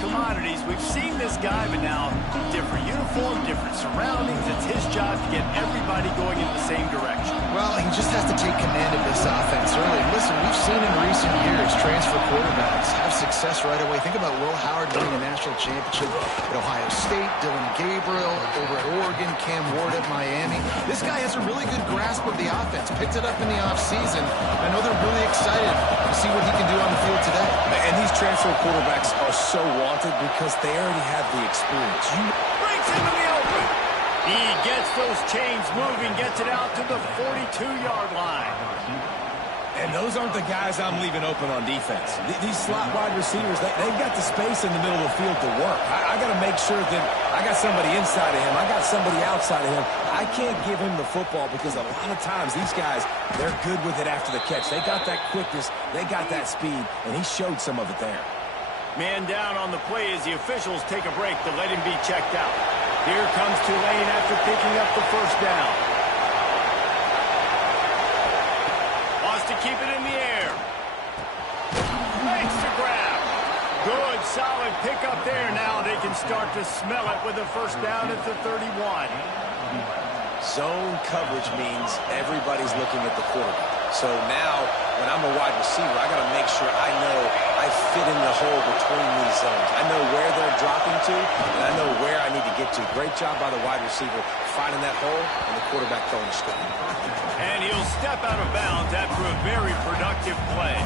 commodities. We've seen this guy, but now different uniform, different surroundings. It's his job to get everybody going in the same direction. Well, he just has to take command of this offense early. Listen, we've seen in recent years transfer quarterbacks have success right away. Think about Will Howard winning a national championship at Ohio State, Dylan Gabriel over at Oregon, Cam Ward at Miami. This guy has a really good grasp of the offense, picked it up in the offseason. I know they're really excited to see what he can do on the field today. And these transfer quarterbacks are so wanted because they already have the experience. Brings him in the open. He gets those chains moving, gets it out to the 42-yard line. And those aren't the guys I'm leaving open on defense. These slot wide receivers, they've got the space in the middle of the field to work. I got to make sure that I got somebody inside of him. I got somebody outside of him. I can't give him the football because a lot of times these guys, they're good with it after the catch. They got that quickness. They got that speed, and he showed some of it there. Man down on the play as the officials take a break to let him be checked out. Here comes Tulane after picking up the first down. Wants to keep it in the air. Makes the grab. Good, solid pickup there. Now they can start to smell it with a first down at the 31. Zone coverage means everybody's looking at the quarterback. So now, when I'm a wide receiver, I got to make sure I know I fit in the hole between these zones. I know where they're dropping to, and I know where I need to get to. Great job by the wide receiver finding that hole, and the quarterback throwing a straight. And he'll step out of bounds after a very productive play.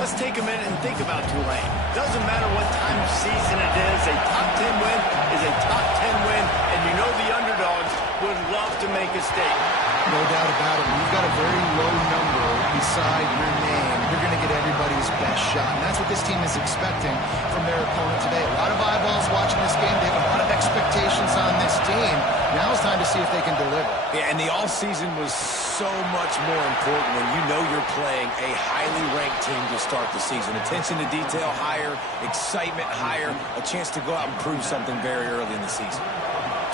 Let's take a minute and think about Tulane. Doesn't matter what time of season it is, a top 10 win is a top 10 win, and you know the underdogs would love to make a statement. No doubt about it. When you've got a very low number beside your name, you're going to get everybody's best shot. And that's what this team is expecting from their opponent today. A lot of eyeballs watching this game. They have a lot of expectations on this team. Now it's time to see if they can deliver. Yeah, and the offseason was so much more important when you know you're playing a highly ranked team to start the season. Attention to detail higher, excitement higher, a chance to go out and prove something very early in the season.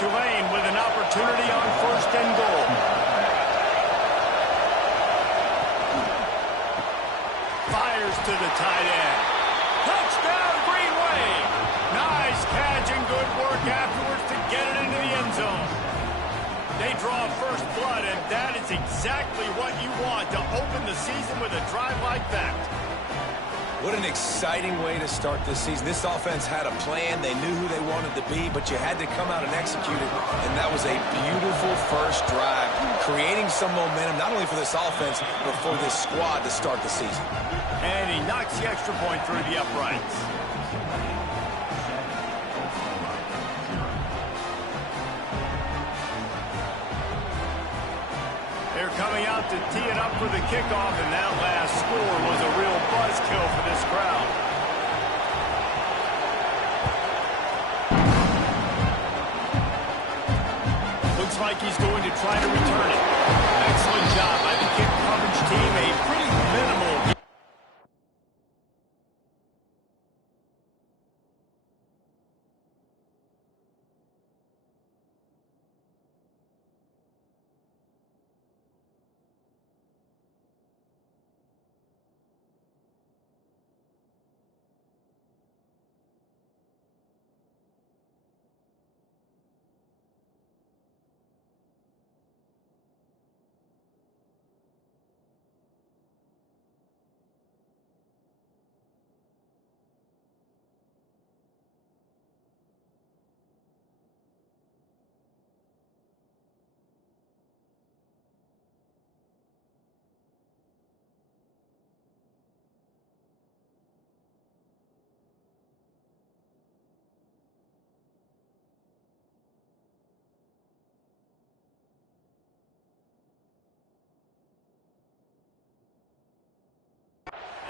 Tulane with an opportunity on first and goal. Fires to the tight end. Touchdown, Green Wave. Nice catch and good work afterwards to get it into the end zone. They draw first blood, and that is exactly what you want to open the season with a drive like that. What an exciting way to start this season. This offense had a plan. They knew who they wanted to be, but you had to come out and execute it. And that was a beautiful first drive, creating some momentum, not only for this offense, but for this squad to start the season. And he knocks the extra point through the uprights. They're coming out to tee it up for the kickoff, and that last score was a real buzzkill for this crowd. Looks like he's going to try to return it. Excellent job by the kick coverage team. A pretty minimal.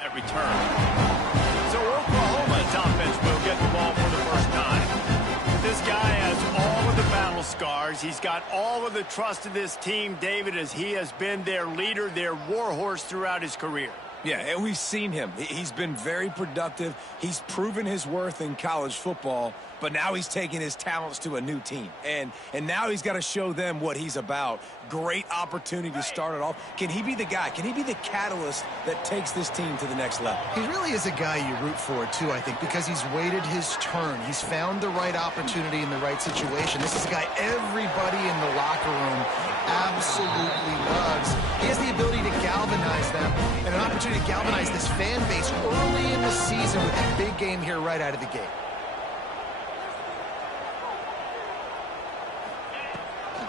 That return. So Oklahoma's offense will get the ball for the first time. This guy has all of the battle scars. He's got all of the trust of this team, David, as he has been their leader, their warhorse throughout his career. Yeah, and we've seen him. He's been very productive. He's proven his worth in college football. but now he's taking his talents to a new team. And now he's got to show them what he's about. Great opportunity to start it off. Can he be the guy? Can he be the catalyst that takes this team to the next level? He really is a guy you root for, too, I think, because he's waited his turn. He's found the right opportunity in the right situation. This is a guy everybody in the locker room absolutely loves. He has the ability to galvanize them and an opportunity to galvanize this fan base early in the season with a big game here right out of the gate.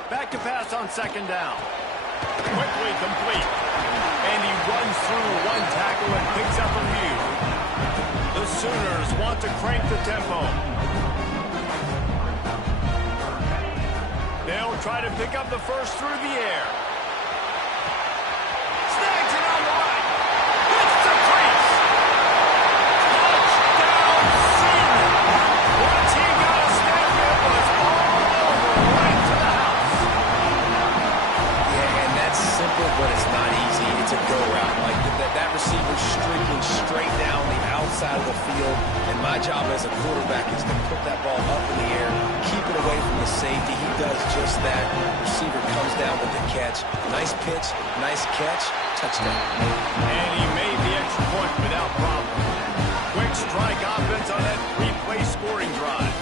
Back to pass on second down. Quickly complete. And he runs through one tackle and picks up a few. The Sooners want to crank the tempo. They'll try to pick up the first through the air. Snags it on the line. It's the crease. Touchdown, Seaman. Once he got a snap, it was all over, right to the house. Yeah, and that's simple, but it's not easy. It's a go route. Like that receiver's streaking straight down the outside of the field, and my job as a quarterback is to put that ball up in the air, keep it away from the safety. He does just that. Receiver comes down with the catch. Nice pitch, nice catch, touchdown. And he made the extra point without problem. Quick strike offense on that three-play scoring drive.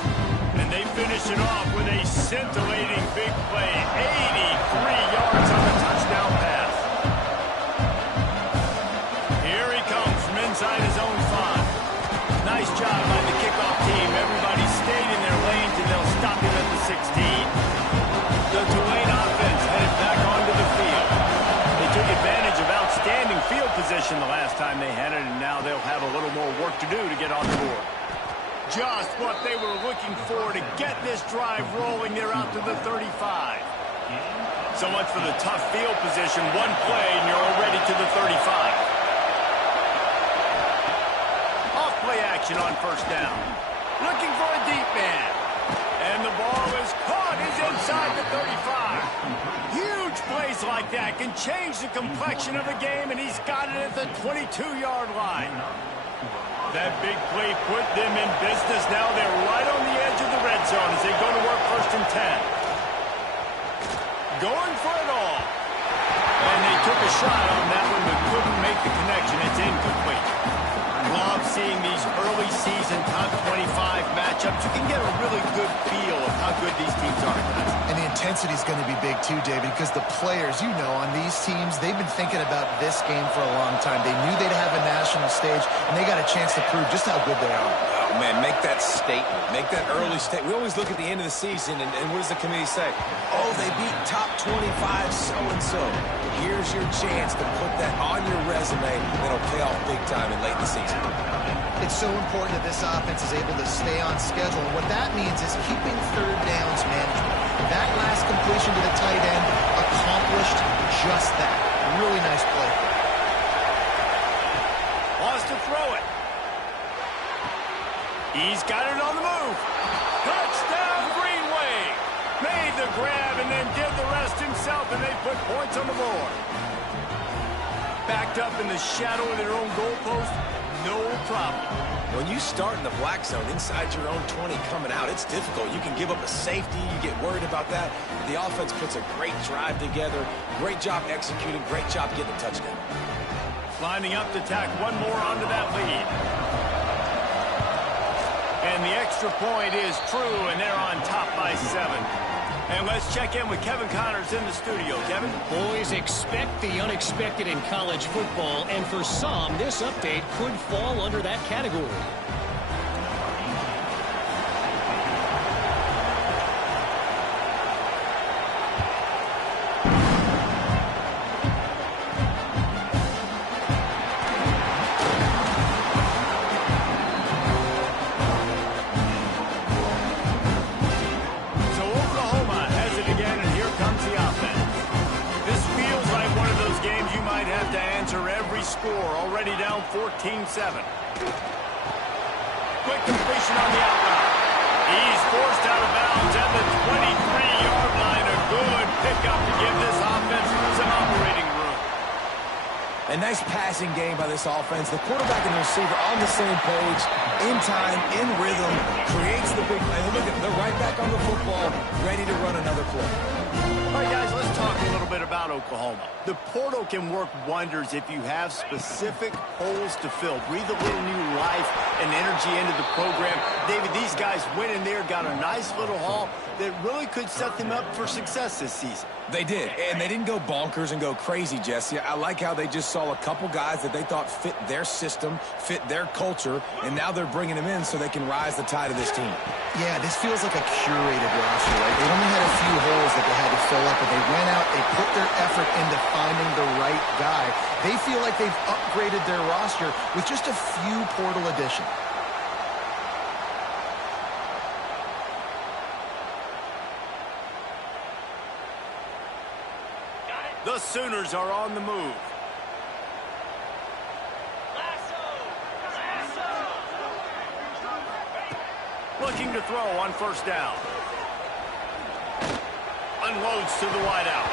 And they finish it off with a scintillating big play. 83 yards on the touchdown pass. Here he comes from inside his own 5. Nice job by the kickoff team. Everybody stayed in their lanes, and they'll stop him at the 16. The Tulane offense headed back onto the field. They took advantage of outstanding field position the last time they had it, and now they'll have a little more work to do to get on the board. Just what they were looking for to get this drive rolling. They're out to the 35. So much for the tough field position. One play, and you're already to the 35. Off-play action on first down. Looking for a deep man. And the ball is caught. He's inside the 35. Huge plays like that can change the complexion of a game, and he's got it at the 22-yard line. That big play put them in business. Now they're right on the edge of the red zone as they go to work first and 10. Going for it all. And they took a shot on that one but couldn't make the connection. It's incomplete. Love seeing these early season top 25 matchups. You can get a really good feel of how good these teams are. And the intensity is going to be big too, David, because the players, you know, on these teams, they've been thinking about this game for a long time. They knew they'd have a national stage, and they got a chance to prove just how good they are. Oh, man, make that statement. Make that early statement. We always look at the end of the season, and what does the committee say? Oh, they beat top 25 so-and-so. Here's your chance to put that on your resume that'll pay off big time in late in the season. It's so important that this offense is able to stay on schedule. And what that means is keeping third downs manageable. That last completion to the tight end accomplished just that. Really nice play. Wants to throw it. He's got it on the move. Touchdown, Greenway. Made the grab and then did the rest himself, and they put points on the board. Backed up in the shadow of their own goalpost, no problem. When you start in the black zone inside your own 20 coming out, it's difficult. You can give up a safety. You get worried about that. The offense puts a great drive together. Great job executing. Great job getting a touchdown. Lining up to tack one more onto that lead. And the extra point is true, and they're on top by 7. And let's check in with Kevin Connors in the studio. Kevin? Boys, expect the unexpected in college football, and for some, this update could fall under that category. Already down 14-7. Quick completion on the outbound. He's forced out of bounds at the 23-yard line. A good pickup to give this offense some operating room. A nice passing game by this offense. The quarterback and the receiver on the same page. in time, in rhythm, creates the big play. Look at, they're right back on the football, ready to run another play. All right, guys, let's talk a little bit about Oklahoma. The portal can work wonders if you have specific holes to fill. Breathe a little new life and energy into the program. David, these guys went in there, got a nice little haul that really could set them up for success this season. They did, and they didn't go bonkers and go crazy, Jesse. I like how they just saw a couple guys that they thought fit their system, fit their culture, and now they're bringing them in so they can rise the tide of this team. Yeah, this feels like a curated roster, right? They only had a few holes that they had to fill up, but they went out, they put their effort into finding the right guy. They feel like they've upgraded their roster with just a few portal additions. The Sooners are on the move. Looking to throw on first down. Unloads to the wideout.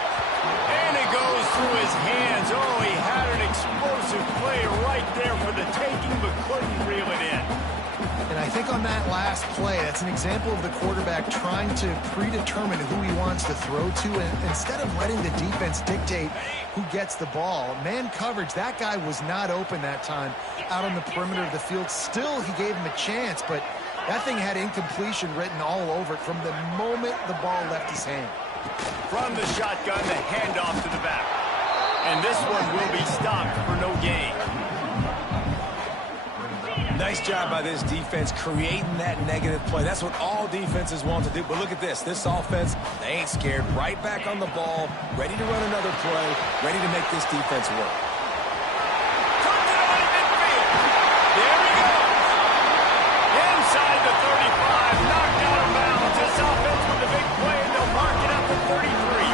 And it goes through his hands. Oh, he had an explosive play right there for the taking, but couldn't reel it in. And I think on that last play, that's an example of the quarterback trying to predetermine who he wants to throw to, and instead of letting the defense dictate who gets the ball. Man coverage, that guy was not open that time out on the perimeter of the field. Still, he gave him a chance, but that thing had incompletion written all over it from the moment the ball left his hand. From the shotgun, the handoff to the back. And this one will be stopped for no gain. Nice job by this defense creating that negative play. That's what all defenses want to do. But look at this. This offense, they ain't scared. Right back on the ball, ready to run another play, ready to make this defense work. There he goes. Inside the 35, knocked out of bounds. This offense with the big play, and they'll mark it up to 33.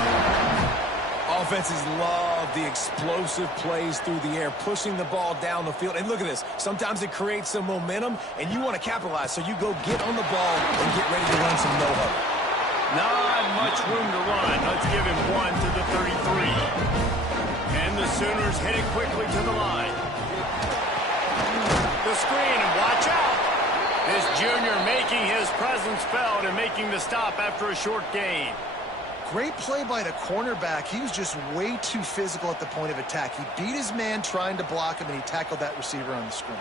Offenses love the explosive plays through the air, pushing the ball down the field. And look at this. Sometimes it creates some momentum, and you want to capitalize. So you go get on the ball and get ready to run some no-huddle. Not much room to run. Let's give him one to the 33. And the Sooners hit it quickly to the line. The screen, and watch out. This junior making his presence felt and making the stop after a short gain. Great play by the cornerback. He was just way too physical at the point of attack. He beat his man trying to block him, and he tackled that receiver on the screen.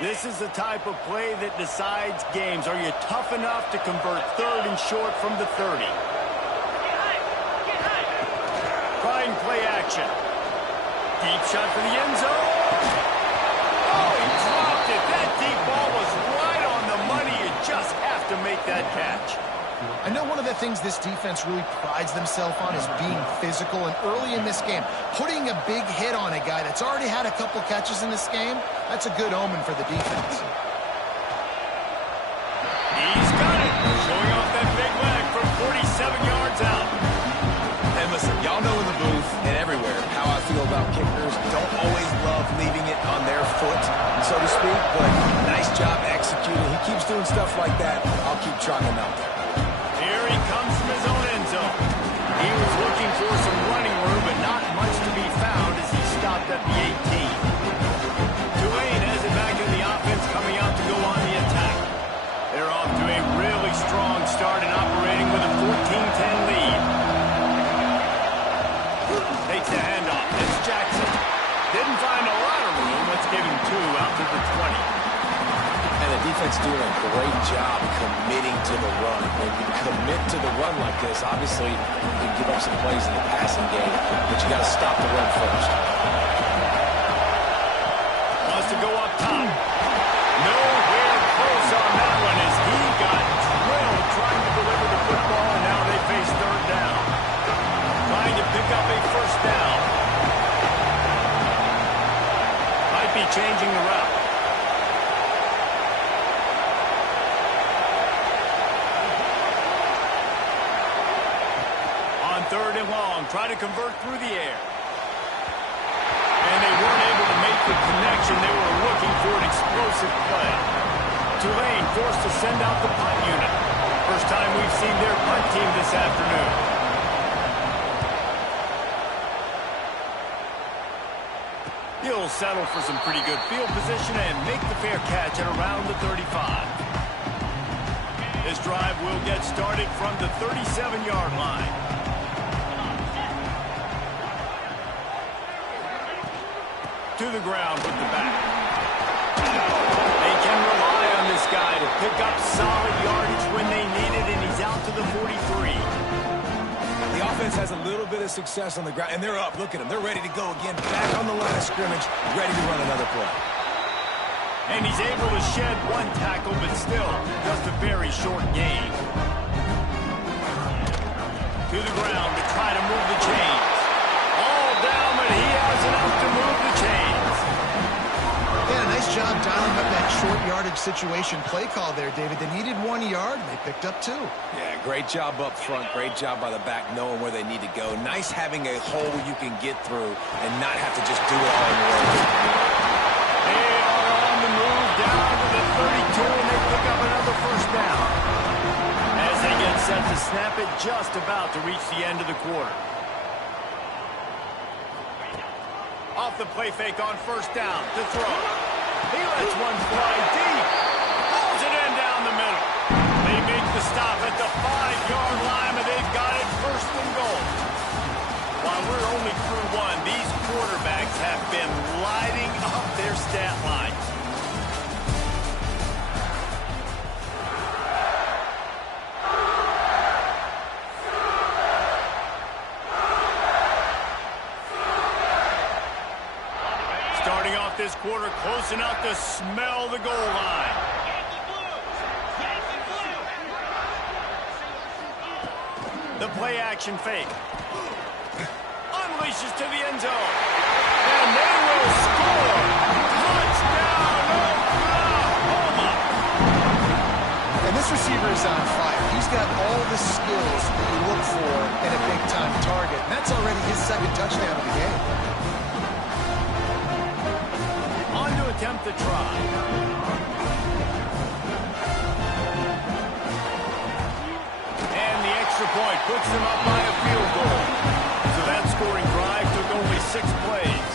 This is the type of play that decides games. Are you tough enough to convert third and short from the 30? Trying play action. Deep shot for the end zone. Oh, he dropped it. That deep ball was right on the money. You just have to make that catch. I know one of the things this defense really prides themselves on is being physical, and early in this game, putting a big hit on a guy that's already had a couple catches in this game, that's a good omen for the defense. He's got it. Showing off that big leg from 47 yards out. And listen, y'all know in the booth and everywhere how I feel about kickers. Don't always love leaving it on their foot, so to speak, but nice job executing. He keeps doing stuff like that. I'll keep trotting him out there. Here he comes from his own end zone. He was looking for some running room, but not much to be found as he stopped at the 18. Tulane has it back in the offense, coming out to go on the attack. They're off to a really strong start and operating with a 14-10 lead. Takes the handoff. It's Jackson. Didn't find a lot of room. Let's give him two out to the 20. And the defense doing a great job committing to the run. When you commit to the run like this, obviously you can give up some plays in the passing game, but you got to stop the run first. Wants to go up top. Nowhere close on that one as he got drilled trying to deliver the football, and now they face third down. Trying to pick up a first down. Might be changing the route. Third and long, try to convert through the air. And they weren't able to make the connection. They were looking for an explosive play. Tulane forced to send out the punt unit. First time we've seen their punt team this afternoon. He'll will settle for some pretty good field position and make the fair catch at around the 35. This drive will get started from the 37-yard line. To the ground with the back. They can rely on this guy to pick up solid yardage when they need it, and he's out to the 43. The offense has a little bit of success on the ground, and they're up. Look at them. They're ready to go again. Back on the line of scrimmage, ready to run another play. And he's able to shed one tackle, but still just a very short gain. To the ground to try to move the chains. All down, but he has enough to move the chains. Yeah, nice job dialing up that short yardage situation play call there, David. They needed 1 yard, and they picked up 2. Yeah, great job up front. Great job by the back knowing where they need to go. Nice having a hole you can get through and not have to just do it all in one. They are on the move down to the 32, and they pick up another first down. As they get set to snap it, just about to reach the end of the quarter. Off the play fake on first down to throw. He lets one fly deep. Pulls it in down the middle. They make the stop at the 5-yard line, and they've got it first and goal. While we're only through one, these quarterbacks have been lighting up their stat lines. Starting off this quarter close enough to smell the goal line. The play action fake. Unleashes to the end zone. And they will score. Touchdown, Oklahoma. And this receiver is on fire. He's got all the skills that you look for in a big-time target. And that's already his second touchdown of the game. On to attempt the try. And the extra point puts them up by a field goal. So that scoring drive took only 6 plays.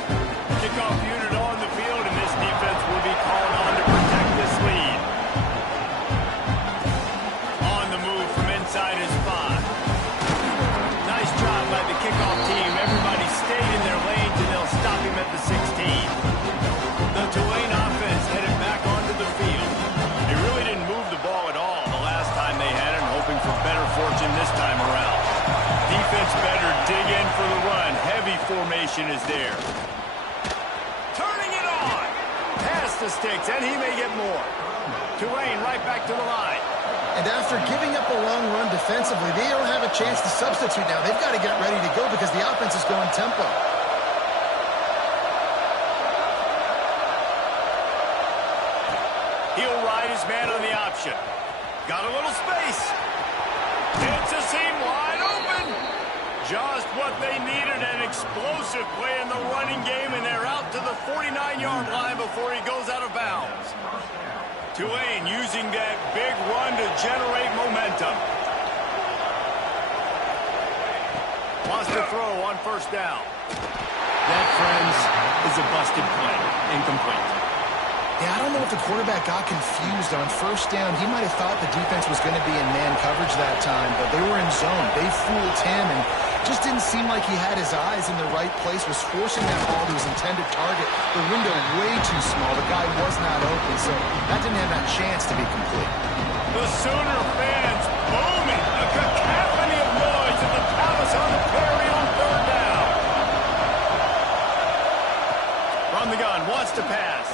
Kickoff unit on the field, and this defense will be called on to protect this lead. On the move from inside his 5. Nice job by the kickoff team. Everybody stayed in their lanes, and they'll stop him at the 16. The Tulane offense headed back onto the field. They really didn't move the ball at all the last time they had it, hoping for better fortune this time around. Defense better dig in for the run. Heavy formation is there. Turning it on. Pass the sticks, and he may get more. Tulane right back to the line. And after giving up a long run defensively, they don't have a chance to substitute now. They've got to get ready to go because the offense is going tempo. He'll ride his man on the option. Got a little space. It's a seam wide open. Just what they needed, an explosive play in the running game, and they're out to the 49-yard line before he goes out of bounds. Tulane using that big run to generate momentum. Wants to throw on first down. That, friends, is a busted play. Incomplete. Yeah, I don't know if the quarterback got confused on first down. He might have thought the defense was going to be in man coverage that time, but they were in zone. They fooled him and just didn't seem like he had his eyes in the right place, was forcing that ball to his intended target. The window way too small. The guy was not open, so that didn't have that chance to be complete. The Sooner fans booming. A cacophony of noise at the Palace on the Prairie on third down. From the gun, wants to pass.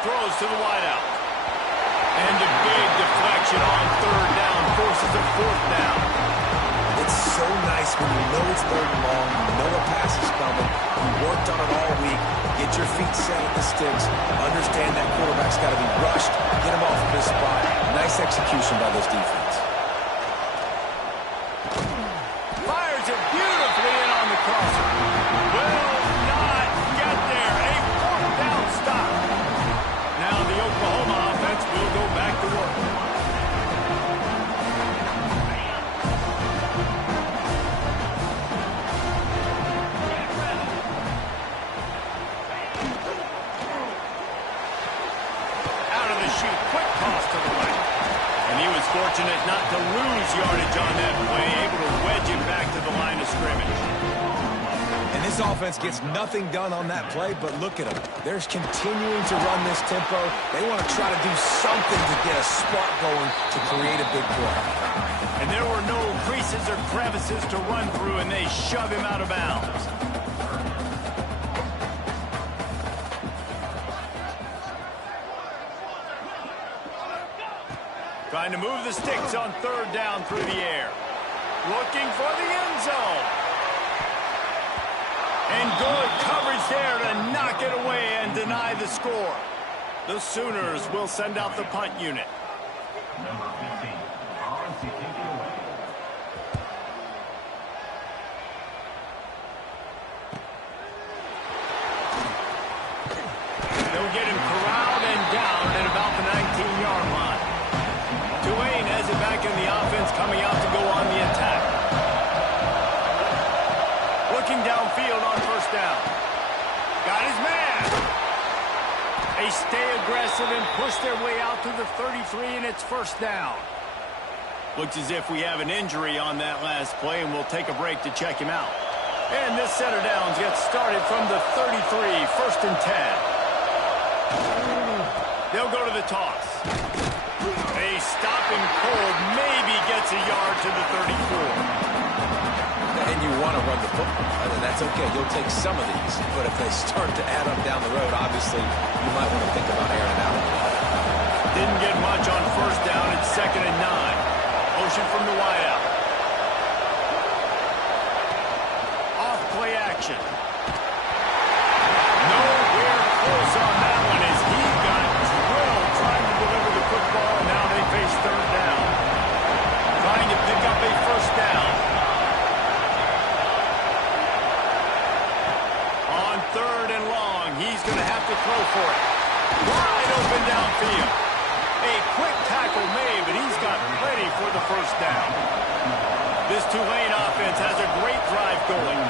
Throws to the wideout. And a big deflection on third down forces a fourth down. It's so nice when you know it's third and long, you know a pass is coming, you worked on it all week, get your feet set at the sticks, understand that quarterback's got to be rushed, get him off of his spot. Nice execution by this defense. Fires it beautifully in on the crosser. Will not get there. A fourth down stop. Now the Oklahoma offense will go back to work. fortunate not to lose yardage on that play, able to wedge it back to the line of scrimmage. And this offense gets nothing done on that play, but look at them. They're continuing to run this tempo. They want to try to do something to get a spark going to create a big play. And there were no creases or crevices to run through, and they shove him out of bounds. Trying to move the sticks on third down through the air. Looking for the end zone. And good coverage there to knock it away and deny the score. The Sooners will send out the punt unit. They'll get him corralled and down at about the 19-yard line. Tulane has it back in the offense, coming out to go on the attack. Looking downfield on first down. Got his man. They stay aggressive and push their way out to the 33, and it's first down. Looks as if we have an injury on that last play, and we'll take a break to check him out. And this set of downs gets started from the 33, first and 10. They'll go to the toss. They stop him cold, maybe gets a yard to the 34. And you want to run the football, and that's okay. You'll take some of these, but if they start to add up down the road, obviously, you might want to think about airing it out. Didn't get much on first down. It's second and 9. Motion from the wideout. Off play action. Nowhere close on that one as he got drilled trying to deliver the football, and now they face third down. Trying to pick up a first down. On third and long, he's going to have to throw for it. Wide open downfield. A quick tackle made, but he's got plenty for the first down. This Tulane offense has a great drive going.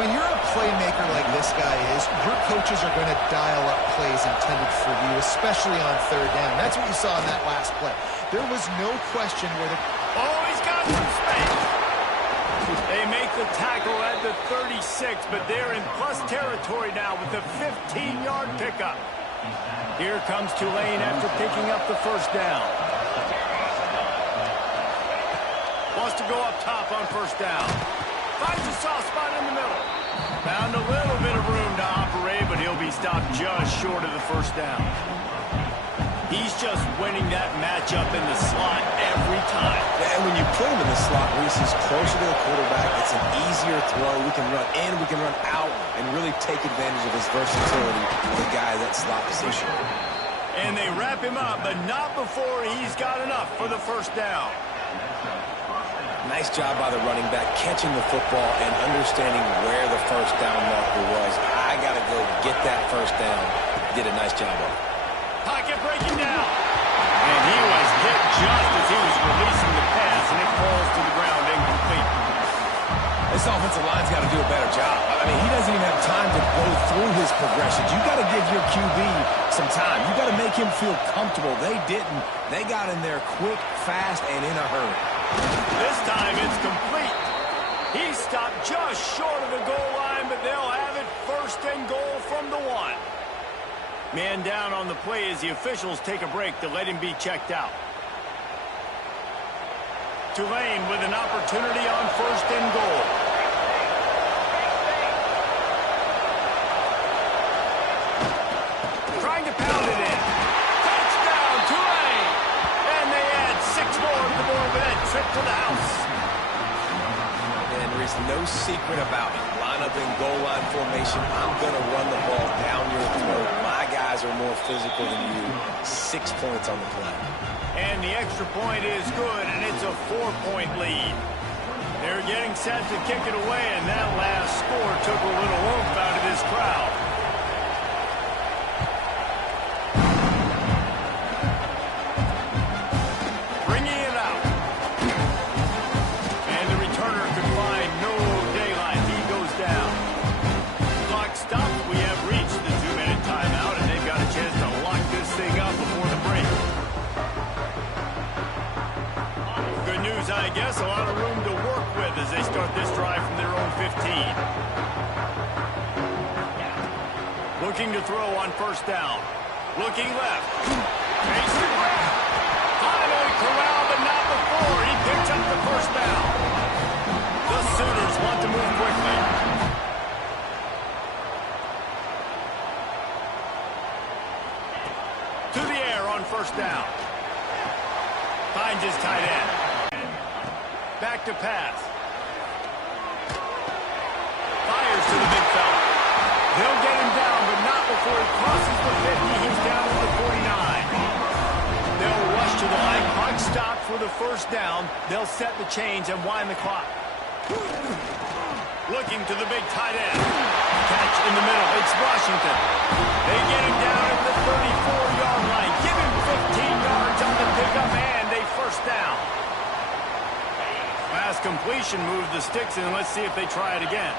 When you're a playmaker like this guy is, your coaches are going to dial up plays intended for you, especially on third down. That's what you saw in that last play. There was no question where the... Oh, he's got some space. They make the tackle at the 36, but they're in plus territory now with the 15-yard pickup. Here comes Tulane after picking up the first down. Wants to go up top on first down. Finds a soft spot in the middle. Found a little bit of room to operate, but he'll be stopped just short of the first down. He's just winning that matchup in the slot every time. Yeah, and when you put him in the slot, Reese is closer to the quarterback. It's an easier throw. We can run in, we can run out, and really take advantage of his versatility of the guy at that slot position. And they wrap him up, but not before he's got enough for the first down. Nice job by the running back, catching the football and understanding where the first down marker was. I got to go get that first down. Did a nice job of it. Pocket breaking down. And he was hit just as he was releasing the pass, and it falls to the ground incomplete. This offensive line's got to do a better job. I mean, he doesn't even have time to go through his progressions. You got to give your QB some time. You got to make him feel comfortable. They didn't. They got in there quick, fast, and in a hurry. This time it's complete. He stopped just short of the goal line, but they'll have it first and goal from the 1. Man down on the play as the officials take a break to let him be checked out. Tulane with an opportunity on first and goal. Trying to pound it in. Touchdown, Tulane! And they add 6 more to the board with that trip to the house. And there is no secret about it. Line up in goal line formation. I'm going to run the ball down your throat. My guys are more physical than you. 6 points on the play. And the extra point is good, and it's a 4-point lead. They're getting set to kick it away, and that last score took a little oomph out of this crowd. Bringing it out. And the returner could find no daylight. He goes down. Clock stops. We have reached the 2-minute timeout, and they've got a chance to lock this thing up before the break. Sooners, I guess, a lot of room to work with as they start this drive from their own 15. Looking to throw on first down. Looking left. Makes the grab. Finally corralled, but not before. He picks up the first down. The Sooners want to move quickly. To the air on first down. Finds his tight end. Back to pass. Fires to the big fella. They'll get him down, but not before he crosses the 50. He's down to the 49. They'll rush to the line. Clock stopped for the first down. They'll set the chains and wind the clock. Looking to the big tight end. Catch in the middle. It's Washington. They get him down at the 34-yard line. Give him 15 yards on the pickup and a first down. Last completion moved the sticks in. Let's see if they try it again.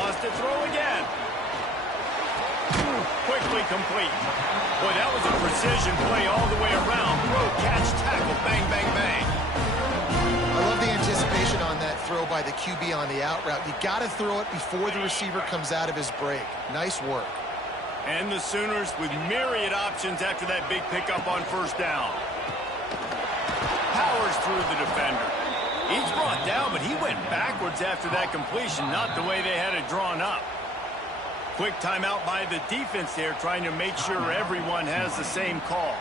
Wants to throw again. Quickly complete. Boy, that was a precision play all the way around. Throw, catch, tackle, bang, bang, bang. I love the anticipation on that throw by the QB on the out route. You got to throw it before the receiver comes out of his break. Nice work. And the Sooners with myriad options after that big pickup on first down. Powers through the defender. He's brought down, but he went backwards after that completion, not the way they had it drawn up. Quick timeout by the defense there, trying to make sure everyone has the same call.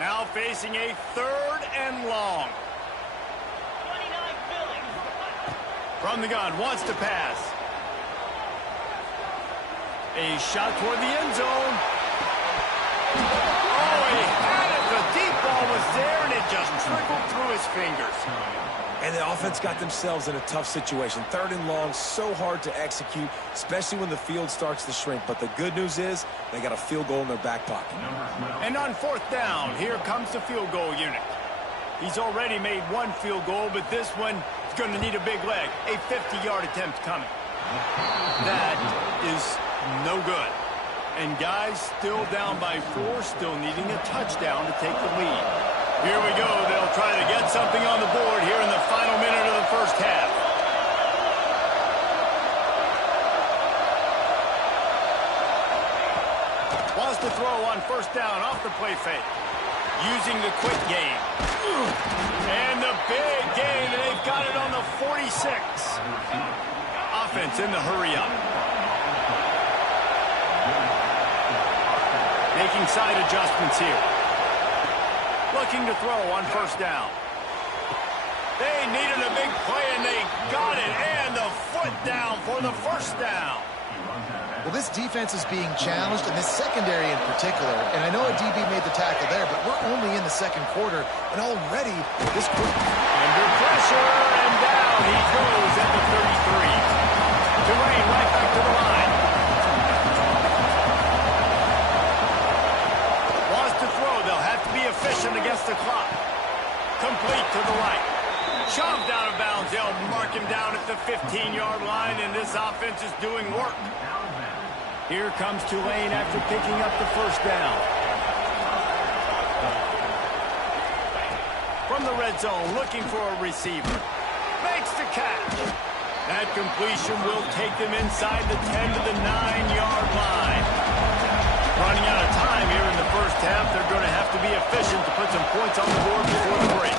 Now facing a 3rd and long. From the gun, wants to pass. A shot toward the end zone. Oh, he had it. The deep ball was there, and it just trickled through his fingers. And the offense got themselves in a tough situation. 3rd and long, so hard to execute, especially when the field starts to shrink. But the good news is they got a field goal in their back pocket. And on 4th down, here comes the field goal unit. He's already made one field goal, but this one is going to need a big leg. A 50-yard attempt coming. That is no good. And guys still down by 4, still needing a touchdown to take the lead. Here we go. They'll try to get something on the board here in the final minute of the first half. Wants to throw on first down off the play fake. Using the quick game. And the big game, and they've got it on the 46. Offense in the hurry-up. Making side adjustments here. Looking to throw on first down. They needed a big play, and they got it. And the foot down for the first down. Well, this defense is being challenged, and this secondary in particular. And I know a DB made the tackle there, but we're only in the 2nd quarter, and already this quick. Under pressure, and down he goes at the 33. Tulane right back to the line. Wants to throw. They'll have to be efficient against the clock. Complete to the right. Shoved out of bounds. They'll mark him down at the 15-yard line, and this offense is doing work. Here comes Tulane after picking up the first down. From the red zone, looking for a receiver. Makes the catch. That completion will take them inside the 10 to the 9-yard line. Running out of time here in the first half. They're going to have to be efficient to put some points on the board before the break.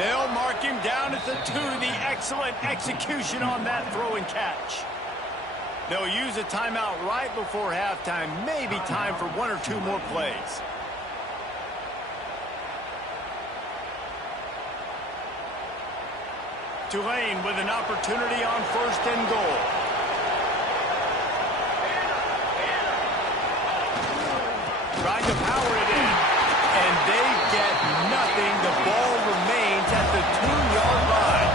They'll mark him down at the 2. The excellent execution on that throw and catch. They'll use a timeout right before halftime. Maybe time for 1 or 2 more plays. Tulane with an opportunity on 1st and goal. Trying to power it in. And they get nothing. The ball remains at the 2-yard line.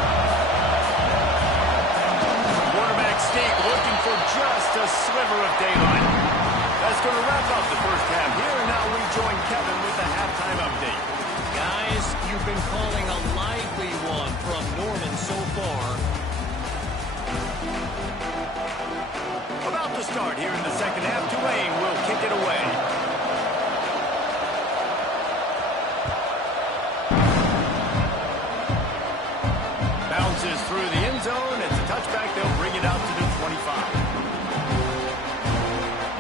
Quarterback sneak looking for just a sliver of daylight. That's going to wrap up the first half here. And now we join Kevin with the halftime update. Guys, you've been calling a lively one from Norman so far. About start here in the second half. Tulane will kick it away. Bounces through the end zone. It's a touchback. They'll bring it out to the 25.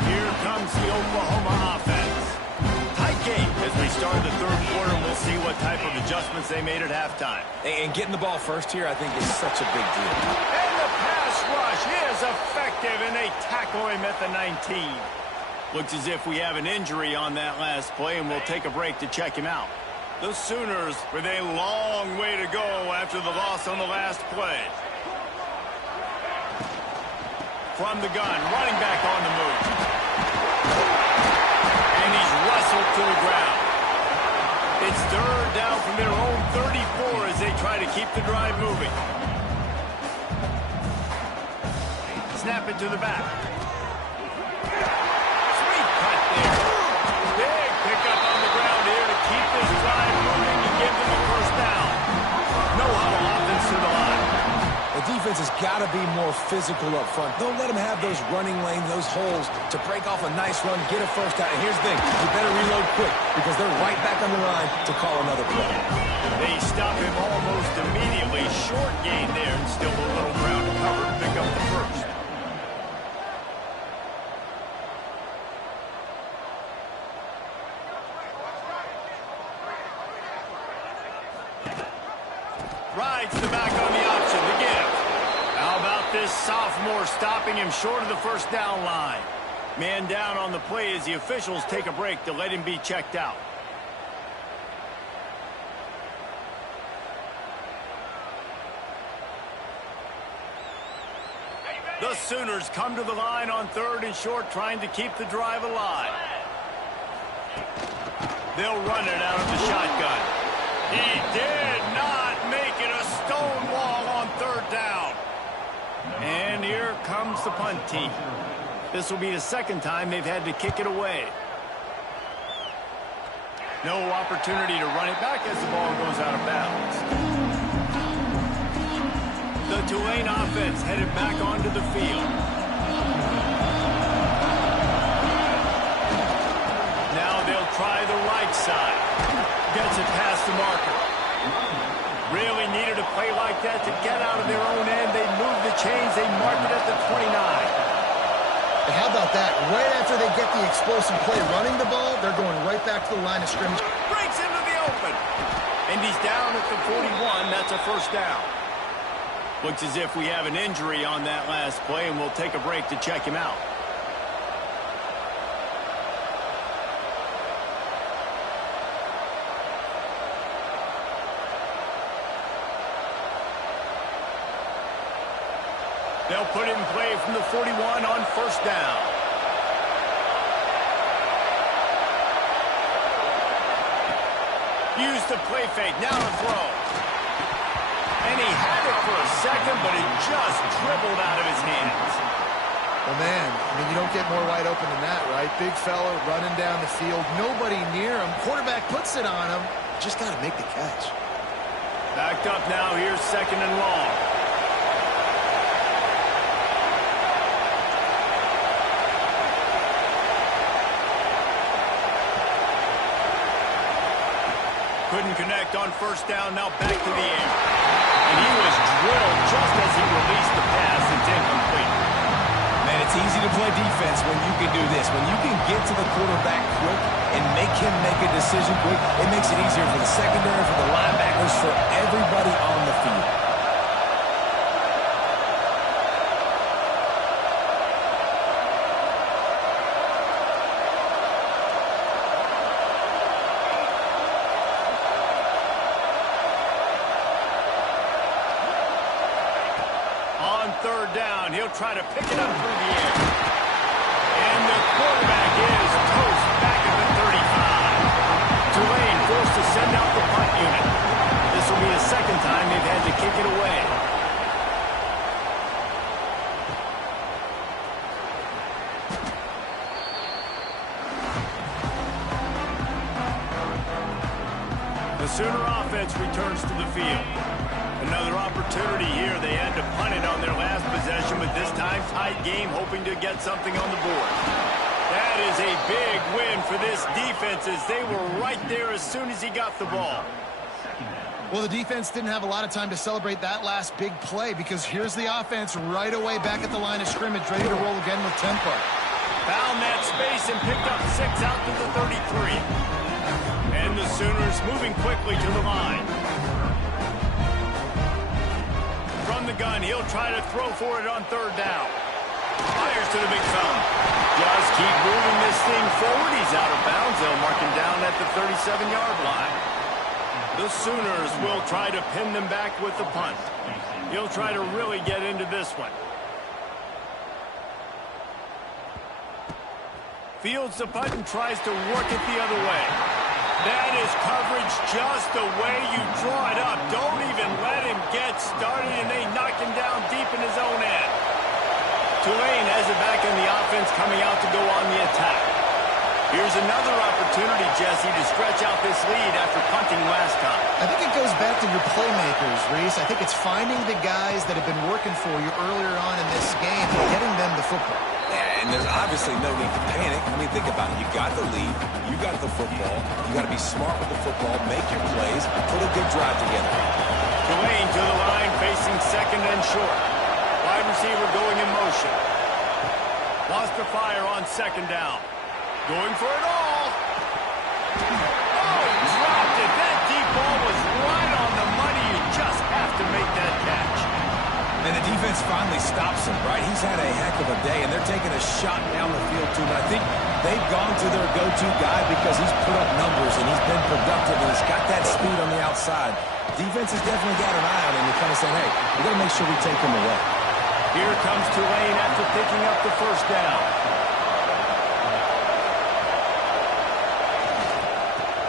Here comes the Oklahoma offense. Tight game as we start the third quarter, and we'll see what type of adjustments they made at halftime. And getting the ball first here, I think, is such a big deal. And the pass rush is effective, and they tackle him at the 19. Looks as if we have an injury on that last play, and we'll take a break to check him out. The Sooners with a long way to go after the loss on the last play. From the gun, running back on the move. And he's wrestled to the ground. It's third down from their own 34 as they try to keep the drive moving. Snap it to the back. Sweet cut there. Big pickup on the ground here to keep this drive moving and give them a first down. No huddle offense to the line. The defense has got to be more physical up front. Don't let them have those running lanes, those holes to break off a nice run, get a first down. And here's the thing, you better reload quick because they're right back on the line to call another play. They stop him almost immediately. Short gain there and still a little ground to cover to pick up the first. Rides the back on the option to give. How about this sophomore stopping him short of the first down line? Man down on the play as the officials take a break to let him be checked out. The Sooners come to the line on third and short, trying to keep the drive alive. They'll run it out of the shotgun. He did not make it a stone wall on third down. And here comes the punt team. This will be the second time they've had to kick it away. No opportunity to run it back as the ball goes out of bounds. The Tulane offense headed back onto the field. Now they'll try the right side. Gets it past the marker. Really needed a play like that to get out of their own end. They move the chains. They mark it at the 29. How about that? Right after they get the explosive play running the ball, they're going right back to the line of scrimmage. Breaks into the open. And he's down at the 41. That's a first down. Looks as if we have an injury on that last play, and we'll take a break to check him out. They'll put it in play from the 41 on first down. Use the play fake. Now to throw. And he had it for a second, but it just dribbled out of his hands. Well, man, I mean, you don't get more wide open than that, right? Big fella running down the field. Nobody near him. Quarterback puts it on him. Just got to make the catch. Backed up now. Here's second and long. Couldn't connect on first down, now back to the air. And he was drilled just as he released the pass. It's incomplete. Man, it's easy to play defense when you can do this. When you can get to the quarterback quick and make him make a decision quick, it makes it easier for the secondary, for the linebackers, for everybody on the field. Third down, he'll try to pick it up through the air. And the quarterback is toast back at the 35. Tulane forced to send out the punt unit. This will be the second time they've had to kick it away. The Sooner offense returns to the field. Another opportunity here. They had to punt it on their last possession, but this time tight game, hoping to get something on the board. That is a big win for this defense as they were right there as soon as he got the ball. Well, the defense didn't have a lot of time to celebrate that last big play because here's the offense right away back at the line of scrimmage, ready to roll again with tempo. Found that space and picked up 6 out to the 33. And the Sooners moving quickly to the line. From the gun, he'll try to throw for it on 3rd down. Fires to the big fella. Just keep moving this thing forward. He's out of bounds. They'll mark him down at the 37-yard line. The Sooners will try to pin them back with the punt. He'll try to really get into this one. Fields the punt and tries to work it the other way. That is coverage just the way you draw it up. Don't even let him get started, and they knock him down deep in his own end. Tulane has it back in the offense coming out to go on the attack. Here's another opportunity, Jesse, to stretch out this lead after punting last time. I think it goes back to your playmakers, Reese. I think it's finding the guys that have been working for you earlier on in this game and getting them the football. Yeah, and there's obviously no need to panic. I mean, think about it. You got the lead. You got the football. You got to be smart with the football, make your plays, put a good drive together. Tulane to the line, facing 2nd and short. Wide receiver going in motion. Lost the fire on 2nd down. Going for it all. Oh, dropped it. That deep ball was right on the money. You just have to make that catch. And the defense finally stops him, right? He's had a heck of a day, and they're taking a shot down the field, too. But I think they've gone to their go-to guy because he's put up numbers, and he's been productive, and he's got that speed on the outside. Defense has definitely got an eye on him and kind of saying, hey, we've got to make sure we take him away. Here comes Tulane after picking up the 1st down.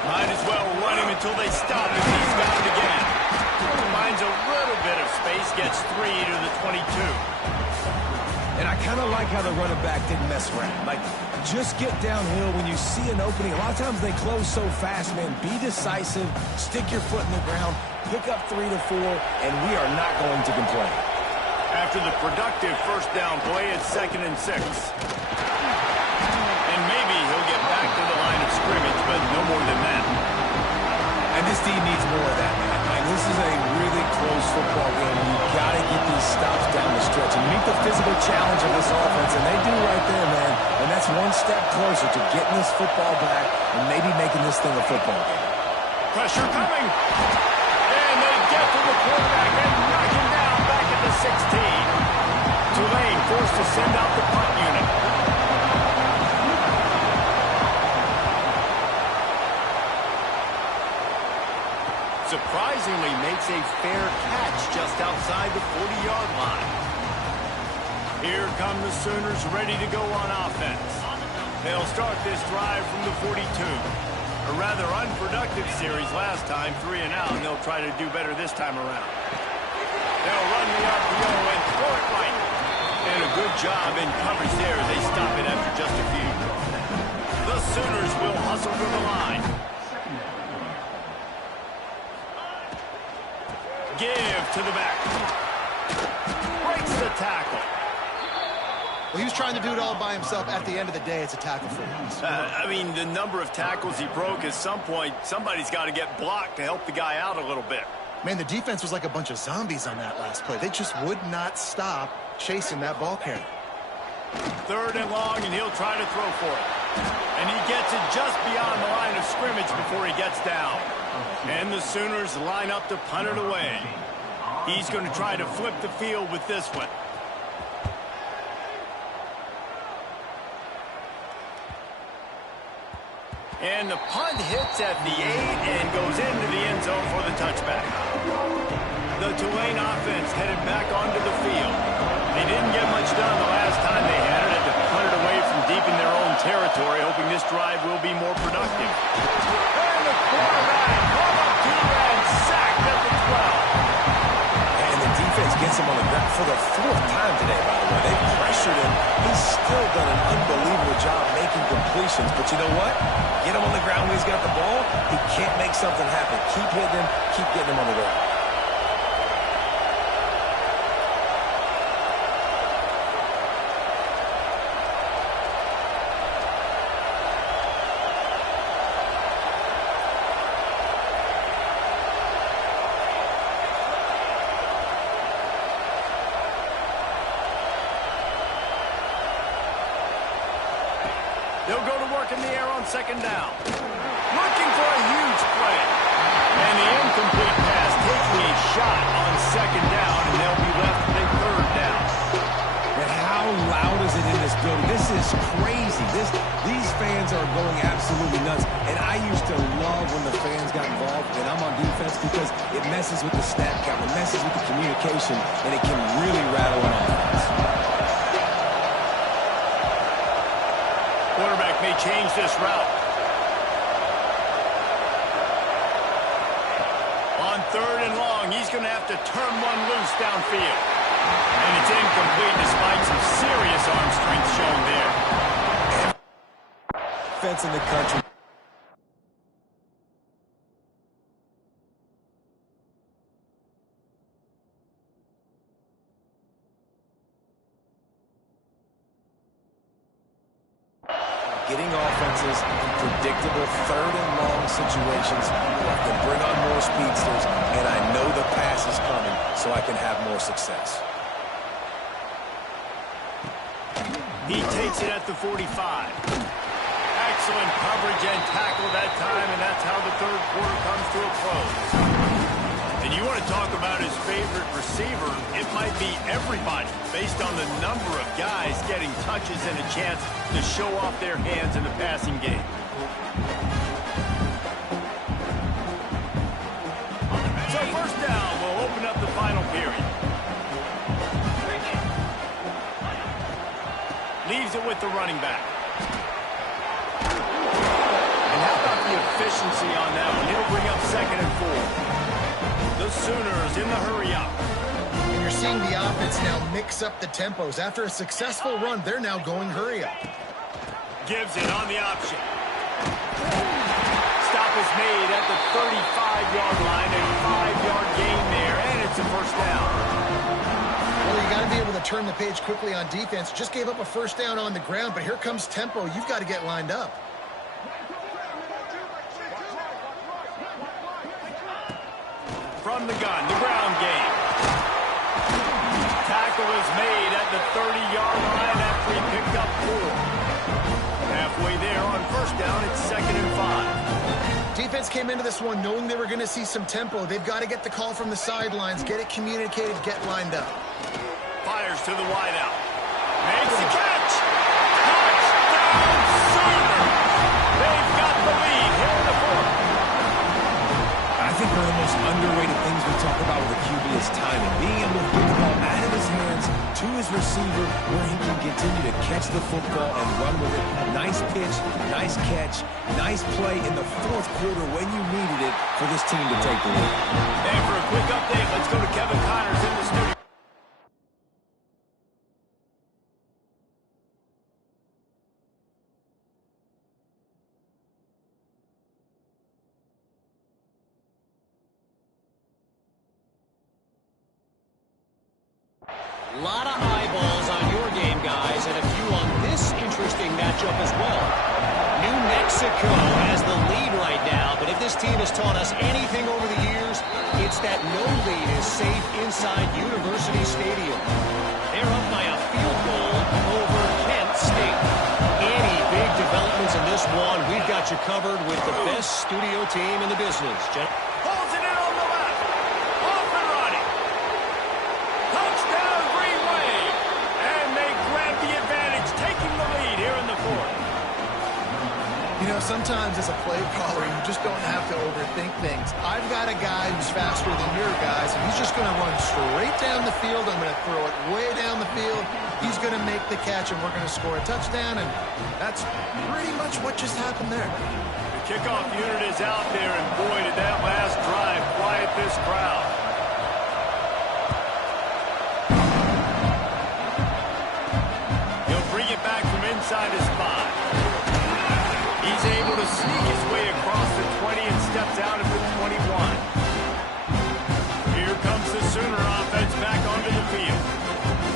Might as well run him until they stop him. He's got it again. Finds a little bit of space, gets 3 to the 22. And I kind of like how the running back didn't mess around. Like, just get downhill when you see an opening. A lot of times they close so fast, man. Be decisive, stick your foot in the ground, pick up 3 to 4, and we are not going to complain. After the productive 1st down play, it's 2nd and 6. And maybe he'll get back to the line of scrimmage, but no more than that. And this team needs more of that, man. Like, this is a really close football game. You've got to get these stops down the stretch and meet the physical challenge of this offense, and they do right there, man. And that's one step closer to getting this football back and maybe making this thing a football game. Pressure coming. And they get to the quarterback and knock him down back at the 16. Tulane forced to send out the punt unit. Surprisingly makes a fair catch just outside the 40-yard line. Here come the Sooners ready to go on offense. They'll start this drive from the 42. A rather unproductive series last time, 3 and out, and they'll try to do better this time around. They'll run the RPO and throw it right. And a good job in coverage there. They stop it after just a few. The Sooners will hustle to the line. Give to the back. Breaks the tackle. Well, he was trying to do it all by himself. At the end of the day, it's a tackle for him. I mean, the number of tackles he broke, at some point, somebody's got to get blocked to help the guy out a little bit. Man, the defense was like a bunch of zombies on that last play. They just would not stop chasing that ball carrier. 3rd and long, and he'll try to throw for it. And he gets it just beyond the line of scrimmage before he gets down. And the Sooners line up to punt it away. He's going to try to flip the field with this one. And the punt hits at the 8 and goes into the end zone for the touchback. The Tulane offense headed back onto the field. They didn't get much done the last time they had it. Had to punt it away from deep in their own territory, hoping this drive will be more productive. And the quarterback caught up to and sacked at the 12. And the defense gets him on the ground for the 4th time today, by the way. They pressured him. He's still done an unbelievable job making completions. But you know what? Get him on the ground when he's got the ball. He can't make something happen. Keep hitting him. Keep getting him on the ground. They'll go to work in the air on second down. Looking for a huge play. And the incomplete pass taking a shot on second down, and they'll be left with a third down. And how loud is it in this building? This is crazy. These fans are going absolutely nuts. And I used to love when the fans got involved, and I'm on defense because it messes with the snap count, it messes with the communication, and it can really rattle an offense. Quarterback may change this route. On third and long, he's going to have to turn one loose downfield. And it's incomplete despite some serious arm strength shown there. Defense in the country. Getting offenses in predictable third and long situations where I can bring on more speedsters, and I know the pass is coming, so I can have more success. He takes it at the 45. Excellent coverage and tackle that time, and that's how the third quarter comes to a close. And you want to talk about his favorite receiver, it might be everybody, based on the number of guys getting touches and a chance to show off their hands in the passing game. So first down will open up the final period. Leaves it with the running back. And how about the efficiency on that one? It'll bring up second and 4. The Sooners in the hurry-up. And you're seeing the offense now mix up the tempos. After a successful run, they're now going hurry-up. Gives it on the option. Stop is made at the 35-yard line. A 5-yard gain there, and it's a first down. Well, you got to be able to turn the page quickly on defense. Just gave up a first down on the ground, but here comes tempo. You've got to get lined up. From the gun, the ground game. Tackle is made at the 30-yard line after he picked up 4. Halfway there on first down, it's second and 5. Defense came into this one knowing they were going to see some tempo. They've got to get the call from the sidelines, get it communicated, get lined up. Fires to the wideout. Makes the catch. Touchdown, Sooners. They've got the lead here in the fourth. I think one of the most underrated things we talk about with a QB is timing. Being able to put the ball out of his hands to his receiver where he can continue to catch the football and run with it. Nice pitch, nice catch, nice play in the fourth quarter when you needed it for this team to take the lead. And for a quick update, let's go to Kevin Connors in the studio. A lot of eyeballs on your game, guys, and a few on this interesting matchup as well. New Mexico has the lead right now, but if this team has taught us anything over the years, it's that no lead is safe inside University Stadium. They're up by a field goal over Kent State. Any big developments in this one, we've got you covered with the best studio team in the business. Holds it in on the left. Off and running. Touchdown, Green Wave. And they grab the advantage, taking the lead here in the fourth. You know, sometimes as a play caller, you just don't have to overthink things. I've got a guy who's faster than your guys, and he's just going to run straight down the field. I'm going to throw it way down the field. He's going to make the catch, and we're going to score a touchdown, and that's pretty much what just happened there. The kickoff unit is out there, and boy, did that last drive quiet this crowd. He'll bring it back from inside his spot. He's able to sneak his way across the 20 and steps out at the 21. Here comes the Sooner offense back onto the field.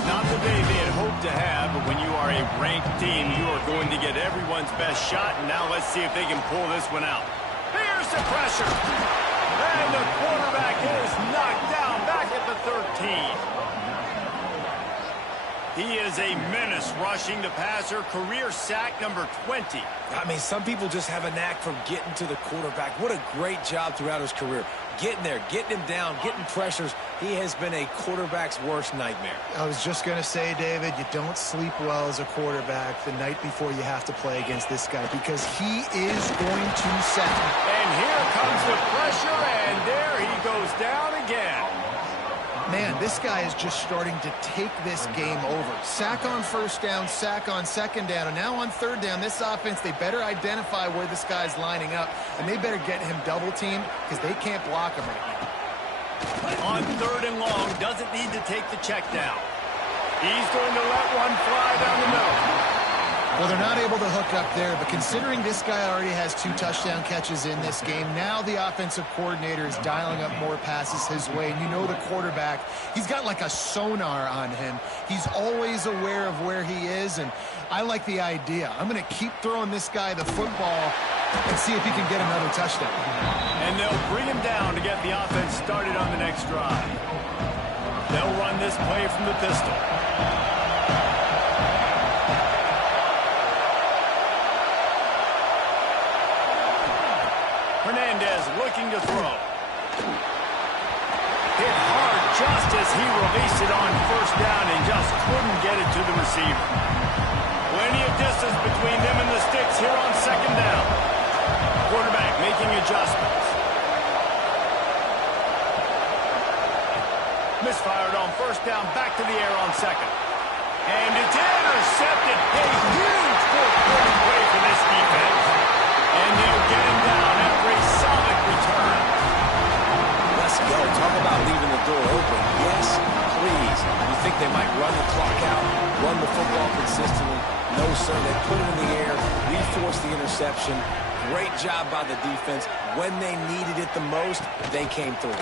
Not the day they had hoped to have, but when you are a ranked team, you are going to get everyone's best shot, and now let's see if they can pull this one out. Here's the pressure. And the quarterback is knocked down back at the 13. He is a menace rushing the passer, career sack number 20. I mean, some people just have a knack for getting to the quarterback. What a great job throughout his career. Getting there, getting him down, getting pressures. He has been a quarterback's worst nightmare. I was just going to say, David, you don't sleep well as a quarterback the night before you have to play against this guy because he is going to sack. And here comes the pressure, and there he goes down again. Man, this guy is just starting to take this game over. Sack on first down, sack on second down, and now on third down, this offense, they better identify where this guy's lining up, and they better get him double-teamed because they can't block him right now. On third and long, doesn't need to take the check down. He's going to let one fly down the middle. Well, they're not able to hook up there, but considering this guy already has 2 touchdown catches in this game, now the offensive coordinator is dialing up more passes his way. And you know the quarterback, he's got like a sonar on him. He's always aware of where he is, and I like the idea. I'm going to keep throwing this guy the football and see if he can get another touchdown. And they'll bring him down to get the offense started on the next drive. They'll run this play from the pistol. Hernandez looking to throw. Hit hard just as he released it on first down and just couldn't get it to the receiver. Plenty of distance between them and the sticks here on second down. Quarterback making adjustments. Misfired on first down, back to the air on second. And it's intercepted. A huge fourth-quarter play for this defense. And they'll get him down after a solid return. Let's go. Talk about leaving the door open. Yes, please. You think they might run the clock out, run the football consistently? No, sir. They put it in the air. We forced the interception. Great job by the defense. When they needed it the most, they came through.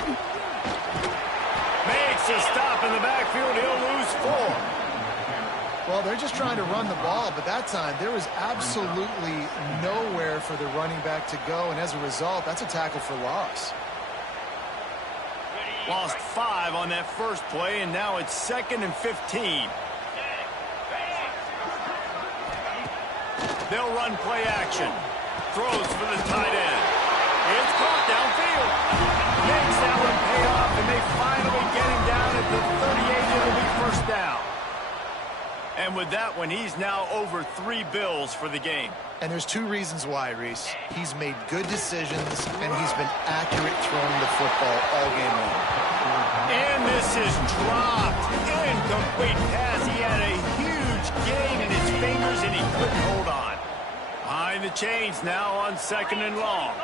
Makes a stop in the backfield. He'll lose 4. Well, they're just trying to run the ball, but that time there was absolutely nowhere for the running back to go, and as a result, that's a tackle for loss. Lost 5 on that first play, and now it's 2nd and 15. They'll run play action. Throws for the tight end. It's caught downfield. Makes that one pay off, and they finally get him down at the 38. It'll be first down. And with that one, he's now over 3 bills for the game. And there's 2 reasons why, Reese. He's made good decisions, and he's been accurate throwing the football all game long. And this is dropped. Incomplete pass. He had a huge gain in his fingers, and he couldn't hold on. Behind the chains now on 2nd and long.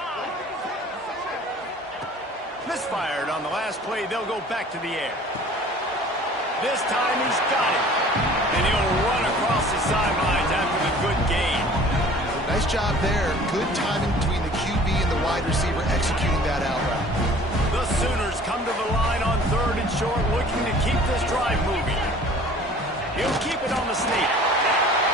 Misfired on the last play. They'll go back to the air. This time he's got it. And he'll run across the sidelines after the good gain. Nice job there. Good timing between the QB and the wide receiver executing that out route. The Sooners come to the line on 3rd and short, looking to keep this drive moving. He'll keep it on the sneak.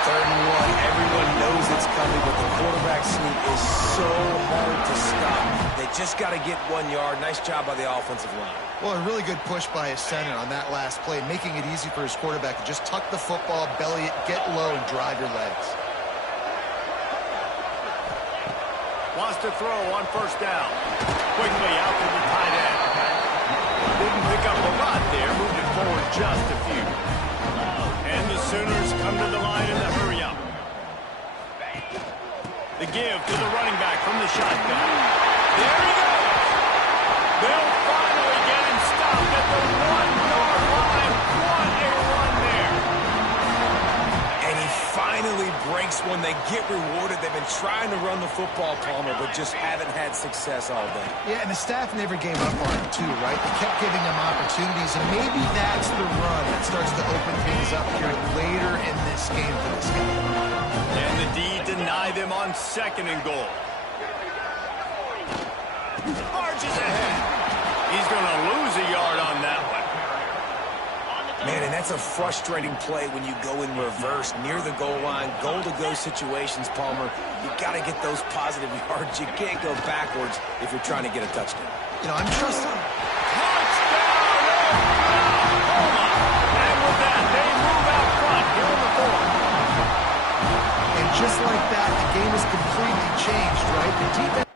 3rd and 1. Everyone knows it's coming, but the quarterback sneak is so hard to stop. They just got to get 1 yard. Nice job by the offensive line. Well, a really good push by his center on that last play, making it easy for his quarterback to just tuck the football, belly it, get low, and drive your legs. Wants to throw on first down. Quickly out to the tight end. Didn't pick up a lot there, moved it forward just a few. And the Sooners come to the line in the hurry up. The give to the running back from the shotgun. There he goes. They'll finally get him stopped at the 1-yard line. What a run there. And he finally breaks one. They get rewarded. They've been trying to run the football, Palmer, but just haven't had success all day. Yeah, and the staff never gave up on him, too, right? They kept giving him opportunities, and maybe that's the run that starts to open things up here later in this game for this guy. And the D deny them on 2nd and goal. Marches ahead. He's going to lose a yard on that one. Man, and that's a frustrating play when you go in reverse near the goal line, goal-to-go situations, Palmer. You got to get those positive yards. You can't go backwards if you're trying to get a touchdown. You know, I'm trusting. Touchdown, Oklahoma! And with that, they move out front. just like that, the game is completely changed, right? The defense...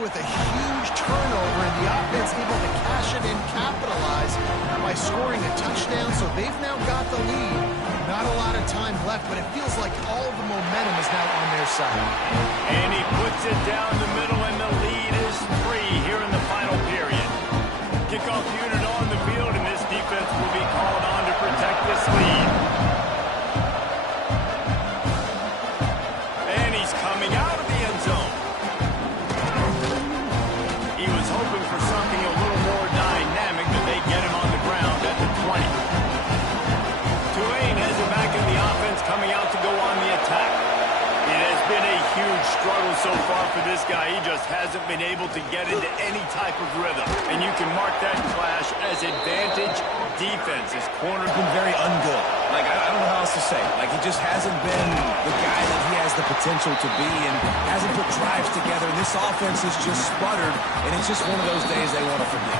with a huge turnover, and the offense able to cash it in, capitalize by scoring a touchdown, so they've now got the lead. Not a lot of time left, but it feels like all the momentum is now on their side. And he puts it down the middle, and the lead is 3 here in the final period. Kickoff unit on the field, and this defense will be called on to protect this lead. And he's coming out of the end zone. He was hoping for something a little more dynamic, but they get him on the ground at the 20. Tulane has it back in the offense, coming out to go on the attack. It has been a huge struggle so far for this guy. He just hasn't been able to get into any type of rhythm. And you can mark that clash as advantage defense. His corner's been very ungood. Like, I don't know how else to say it. Like, he just hasn't been the guy that he has the potential to be and hasn't put drives together. And this offense has just sputtered, and it's just one of those days they want to forget.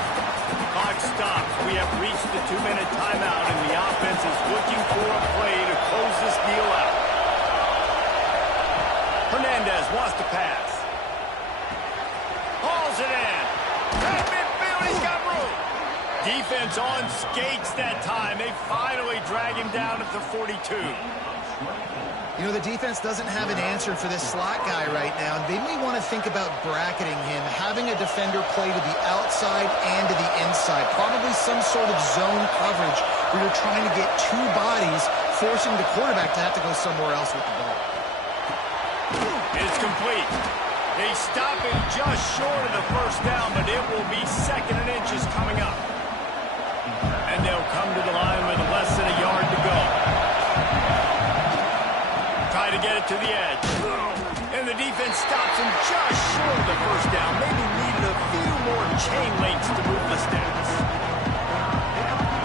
Clock stops. We have reached the 2-minute timeout, and the offense is looking for a play to close this deal out. Hernandez wants to pass. Hauls it in. At midfield, he's got room. Defense on skates that time. They finally drag him down at the 42. You know, the defense doesn't have an answer for this slot guy right now. They may want to think about bracketing him, having a defender play to the outside and to the inside. Probably some sort of zone coverage where you're trying to get 2 bodies, forcing the quarterback to have to go somewhere else with the ball. It's complete. They stop him just short of the first down, but it will be 2nd and inches coming up. And they'll come to the line with less than a yard to go. Try to get it to the edge. And the defense stops him just short of the first down. Maybe needed a few more chain links to move the sticks.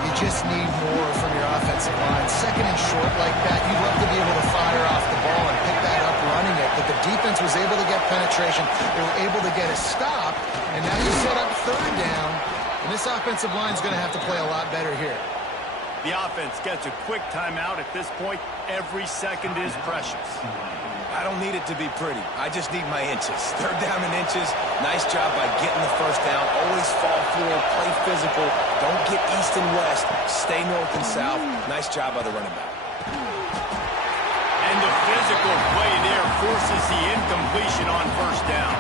You just need more from your offensive line. 2nd and short like that, you'd love to be able to fire off the ball and pick that up running it. But the defense was able to get penetration. They were able to get a stop. And now you set up 3rd down. And this offensive line is going to have to play a lot better here. The offense gets a quick timeout. At this point, every second is precious. I don't need it to be pretty. I just need my inches. 3rd down and inches. Nice job by getting the first down. Always fall forward, play physical. Don't get east and west. Stay north and south. Nice job by the running back. And the physical play there forces the incompletion on first down.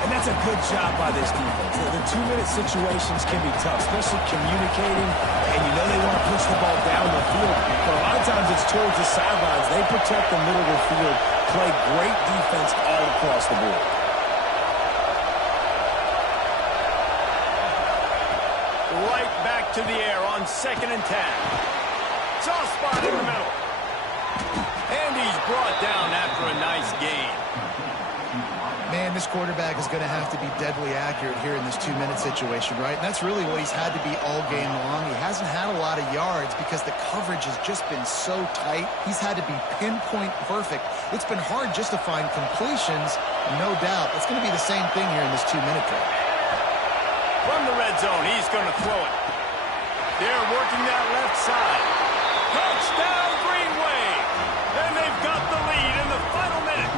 And that's a good job by this defense. The 2-minute situations can be tough, especially communicating, and you know they want to push the ball down the field. But a lot of times it's towards the sidelines. They protect the middle of the field, play great defense all across the board. Right back to the air on 2nd and 10. Soft spot in the middle. And he's brought down after a nice gain. Man, this quarterback is going to have to be deadly accurate here in this 2-minute situation, right? And that's really what he's had to be all game long. He hasn't had a lot of yards because the coverage has just been so tight. He's had to be pinpoint perfect. It's been hard just to find completions, no doubt. It's going to be the same thing here in this 2-minute drill. From the red zone, he's going to throw it. They're working that left side. Touchdown, Green Wave! And they've got the lead in the final minute.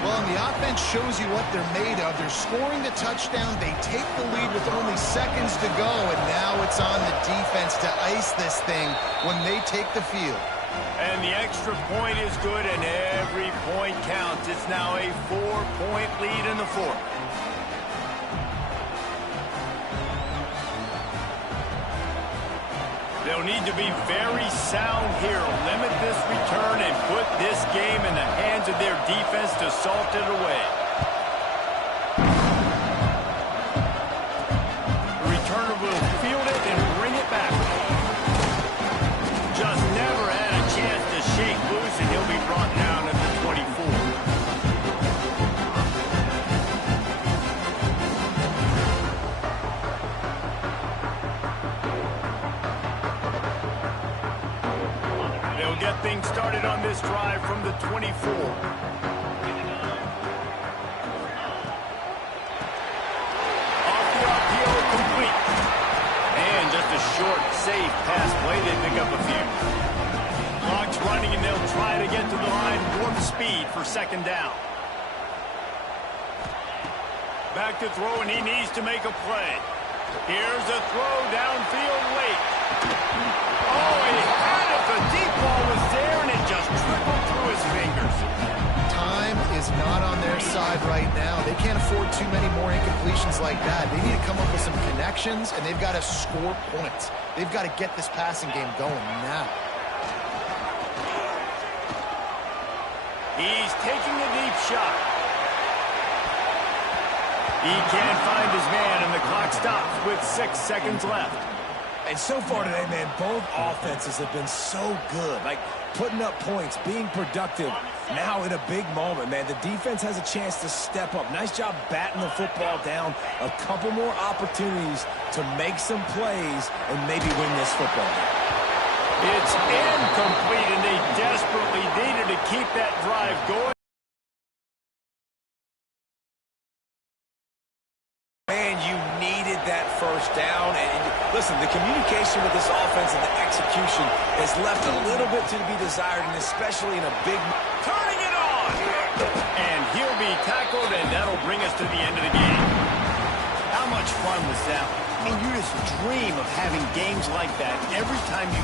Well, and the offense shows you what they're made of. They're scoring the touchdown. They take the lead with only seconds to go, and now it's on the defense to ice this thing when they take the field. And the extra point is good, and every point counts. It's now a 4-point lead in the 4th. They'll need to be very sound here. Limit this return and put this game in the hands of their defense to salt it away. The returner will field it and bring it back. Just never had a chance to shake loose, and he'll be brought down at the 24. They'll get things started on this drive from the 24. Short, safe pass play. They pick up a few. Clock's running, and they'll try to get to the line warp speed for second down. Back to throw, and he needs to make a play. Here's a throw downfield late. Oh, he had it. The deep ball was there, and it just trickled through his fingers. Time is not on their side right now. They can't afford too many more incompletions like that. They need to come up with some connections, and they've got to score points. They've got to get this passing game going now. He's taking a deep shot. He can't find his man, and the clock stops with 6 seconds left. And so far today, man, both offenses have been so good. Like, putting up points, being productive. Now in a big moment, man, the defense has a chance to step up. Nice job batting the football down. A couple more opportunities to make some plays and maybe win this football game. It's incomplete, and they desperately needed to keep that drive going. Man, you needed that first down. And listen, the communication with this offense and the execution has left a little bit to be desired, and especially in a big... Turning it on! And he'll be tackled, and that'll bring us to the end of the game. How much fun was that? I mean, you just dream of having games like that every time you...